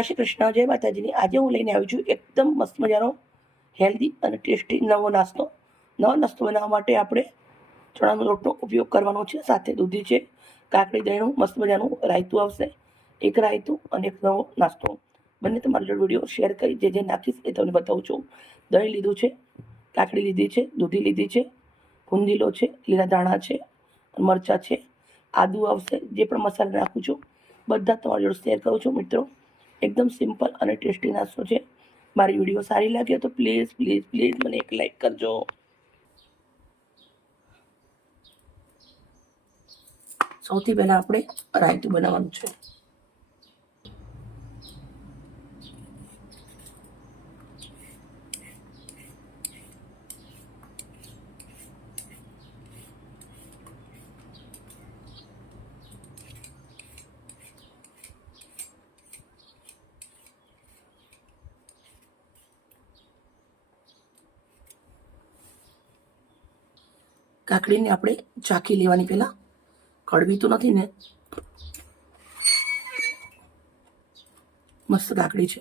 જય શ્રી કૃષ્ણ. જય માતાજીની. આજે હું લઈને આવી છું એકદમ મસ્ત મજાનો હેલ્ધી અને ટેસ્ટી નવો નાસ્તો. નવો નાસ્તો બનાવવા માટે આપણે ચણાનો લોટનો ઉપયોગ કરવાનો છે, સાથે દૂધી છે, કાકડી દહીંનું મસ્ત મજાનું રાયતું આવશે, એક રાયતું અને એક નવો નાસ્તો. બંને તમારા વીડિયો શેર કરી, જે જે નાખીશ એ તમને બતાવું છું. દહીં લીધું છે, કાકડી લીધી છે, દૂધી લીધી છે, ભૂંદીલો છે, લીલા દાણા છે, મરચાં છે, આદુ આવશે, જે પણ મસાલા નાખું છું, બધા તમારી જોડે શેર કરું છું મિત્રો. એકદમ સિમ્પલ અને ટેસ્ટી નાસ્તો છે. મારી વીડિયો સારી લાગે તો પ્લીઝ પ્લીઝ પ્લીઝ મને એક લાઈક કરજો. સૌથી પહેલાં આપણે રાયતું બનાવવાનું છે. કાકડીને આપણે ચાખી લેવાની પહેલાં. કડવી તો નથી ને? મસ્ત કાકડી છે.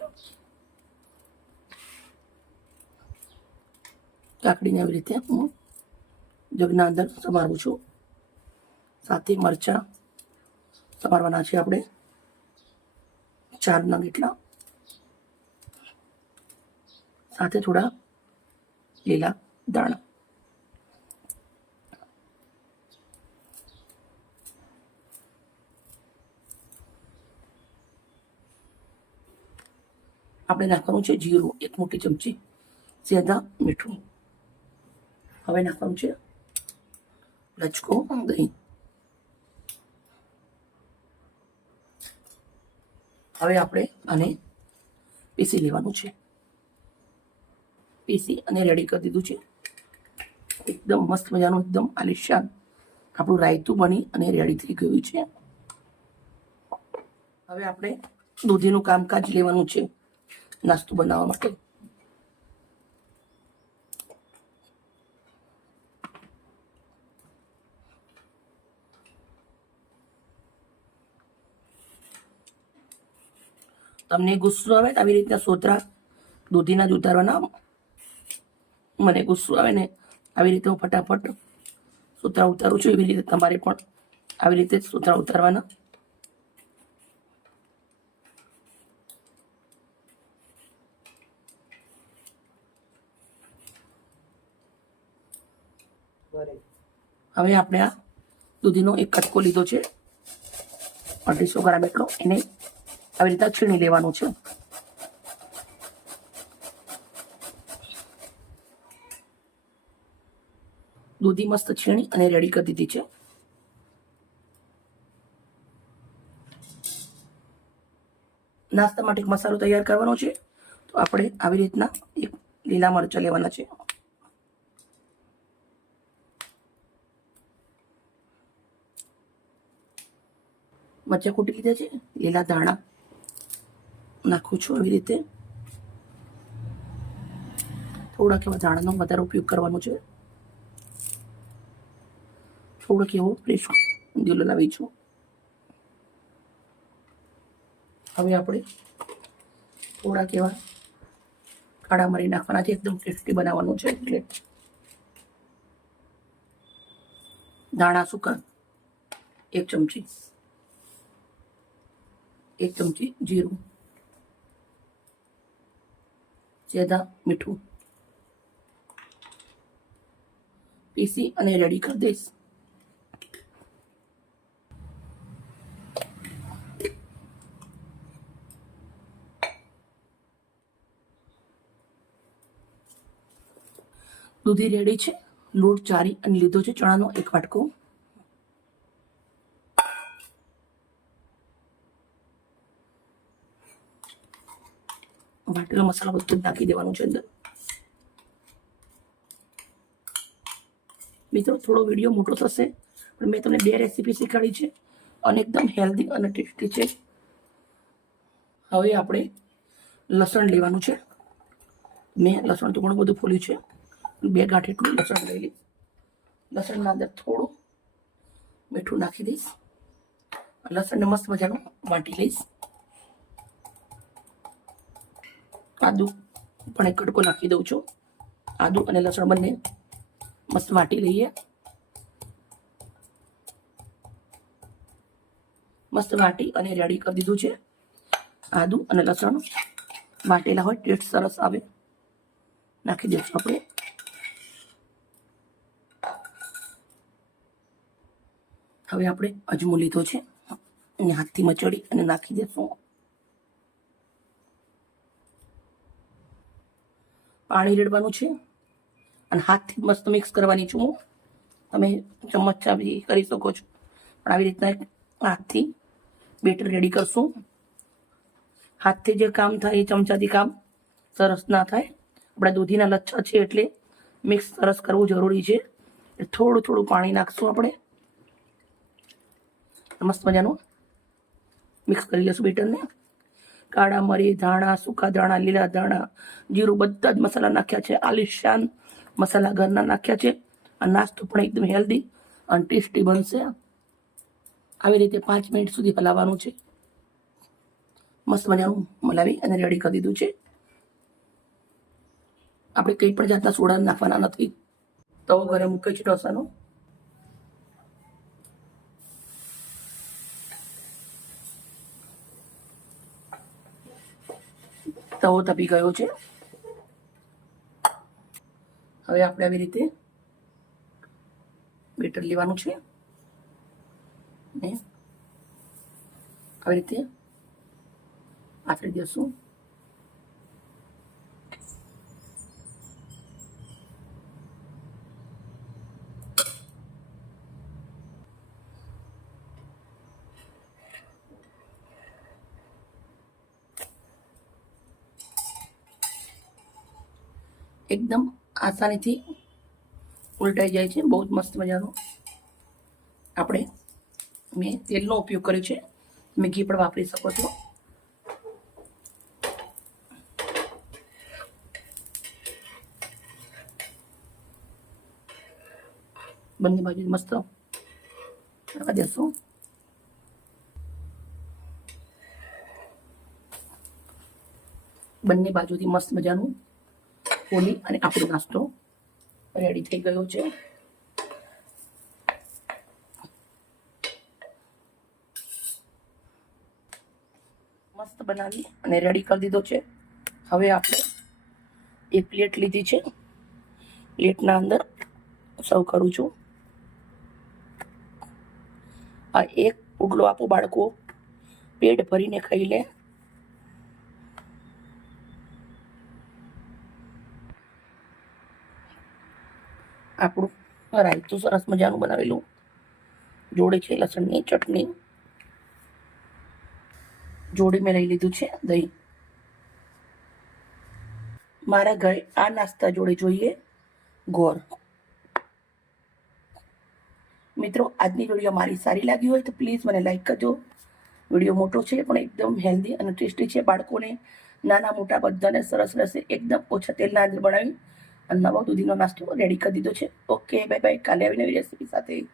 કાકડીને આવી રીતે હું જગના અંદર સમારું છું. સાથે મરચાં સમારવાના છે આપણે. ચાર નંગ એટલા સાથે થોડા લીલા દાણા. આપણે નાખવાનું છે જીરું, એક મોટી ચમચી સેદા મીઠું. હવે નાખવાનું છે લચકો દહીં. હવે આપણે આને પીસી લેવાનું છે. પીસી અને રેડી કરી દીધું છે. એકદમ મસ્ત મજાનું, એકદમ આલિશાન આપણું રાયતું બની અને રેડી થઈ ગયું છે. હવે આપણે દૂધીનું કામકાજ લેવાનું છે. નાસ્તો બનાવવા માટે તમને ગુસ્સો આવે આવી રીતના સોતરા દૂધીના જ ઉતારવાના મને ગુસ્સો આવે ને આવી રીતે હું ફટાફટ સોતરા ઉતારું છું એવી રીતે તમારે પણ આવી રીતે સોતરા ઉતારવાના હવે આપણે આ દૂધીનો એક કટકો લીધો છે. અઢીસો ગ્રામ એટલો. એને આવી રીતે છીણી લેવાનું છે. દૂધી મસ્ત છીણી અને રેડી કરી દીધી છે. નાસ્તા માટે એક મસાલો તૈયાર કરવાનો છે. તો આપણે આવી રીતના એક લીલા મરચાં લેવાના છે. મરચાં કૂટી લીધા છે, લીલા દાણા નાખું છું આવી રીતે. થોડાક એવા દાણાનો વધારે ઉપયોગ કરવાનો છે. થોડોક એવો ફ્રેશ દિલો લાવી છું. હવે આપણે થોડાક એવા કાળા મરી નાખવાના છે, એકદમ ટેસ્ટી બનાવવાનું છે, એટલે દાણા સુકા એક ચમચી. એક ચમચી જીરું સેદા મીઠું પીસી અને રેડી કરી દઈશ દૂધી રેડી છે, લોટ ચારી અને લીધો છે ચણાનો એક વાટકો. વાટેલો મસાલો બધું જ નાખી દેવાનું છે અંદર. મિત્રો, થોડો વીડિયો મોટો થશે, પણ મેં તમને બે રેસીપી શીખવાડી છે અને એકદમ હેલ્ધી અને ટેસ્ટી છે. હવે આપણે લસણ લેવાનું છે. મેં લસણ તો ઘણું બધું ફોલ્યું છે. બે ગાંઠ એટલું લસણ લઈ લઈશ. લસણના અંદર થોડું મીઠું નાખી દઈશ. લસણને મસ્ત મજાનું વાટી લઈશ. આદુ પણ એક કટકો નાખી દઉં છું. આદુ અને લસણ બંને મસ્ત વાટી લઈએ. મસ્ત વાટી અને રેડી કરી દીધું છે. આદુ અને લસણ વાટેલા હોય ટેસ્ટ સરસ આવે. નાખી દઈશું આપણે. હવે આપણે અજમો લીધો છે. અને હાથથી મચડી અને નાખી દઈશું. પાણી રેડવાનું છે. અને હાથથી મસ્ત મિક્સ કરવાની છું હું. તમે ચમચ બી કરી શકો છો. પણ આવી રીતના હાથથી બેટર રેડી કરશું. હાથથી જે કામ થાય એ ચમચાથી કામ સરસ ના થાય. આપણા દૂધીના લચ્છા છે એટલે મિક્સ સરસ કરવું જરૂરી છે. થોડું થોડું પાણી નાખશું આપણે. મસ્ત મજાનું મિક્સ કરી લઈશું બેટરને. કાળા મરી ધાણા, સૂકા ધાણા, લીલા ધાણા, જીરું બધા જ મસાલા નાખ્યા છે. આલિશાન મસાલા ઘરના નાખ્યા છે. આ નાસ્તો પણ એકદમ હેલ્ધી અને ટેસ્ટી બનશે. આવી રીતે પાંચ મિનિટ સુધી હલાવવાનું છે. મસ્ત મજાનું મલાવી અને રેડી કરી દીધું છે. આપણે કંઈ પણ જાતના સોડા નાખવાના નથી. તવો ઘરે મૂકે છે ઢોસાનો. તવો તપી ગયો છે. હવે આપણે આવી રીતે બેટર લેવાનું છે. ને આવી રીતે આથરી દેશું એકદમ આસાનીથી ઉલટાઈ જાય છે. બહુ જ મસ્ત મજાનો આપણે મેં તેલનો ઉપયોગ કર્યો છે. તમે ઘી પણ વાપરી શકો છો. બંને બાજુ મસ્ત રાખવા દેશું. બંને બાજુથી મસ્ત મજાનું હોલી અને આપણો નાસ્તો રેડી થઈ ગયો છે. મસ્ત બનાવી અને રેડી કરી દીધો છે. હવે આપણે એક પ્લેટ લીધી છે. પ્લેટના અંદર સર્વ કરું છું. આ એક ઉગલો આપો બાળકો. પેટ ભરીને ખાઈ લે. આપણું રાયતું સરસ મજાનું બનાવેલું. જોડે છે લસણની, ચટણી. જોડે મેં લઈ લીધું છે, દહીં. મારા ઘરે આ નાસ્તા જોડે જોઈએ, ગોળ. મિત્રો, આજની વીડિયો મારી સારી લાગી હોય તો પ્લીઝ મને લાઈક કરજો. વીડિયો મોટો છે, પણ એકદમ હેલ્ધી અને ટેસ્ટી છે. બાળકોને નાના મોટા બધાને સરસ રહેશે. એકદમ ઓછા તેલના અંદર બનાવી અને નવો દૂધીનો નાસ્તો રેડી કરી દીધો છે. ઓકે બાય બાય કાલે આવીને રેસીપી સાથે.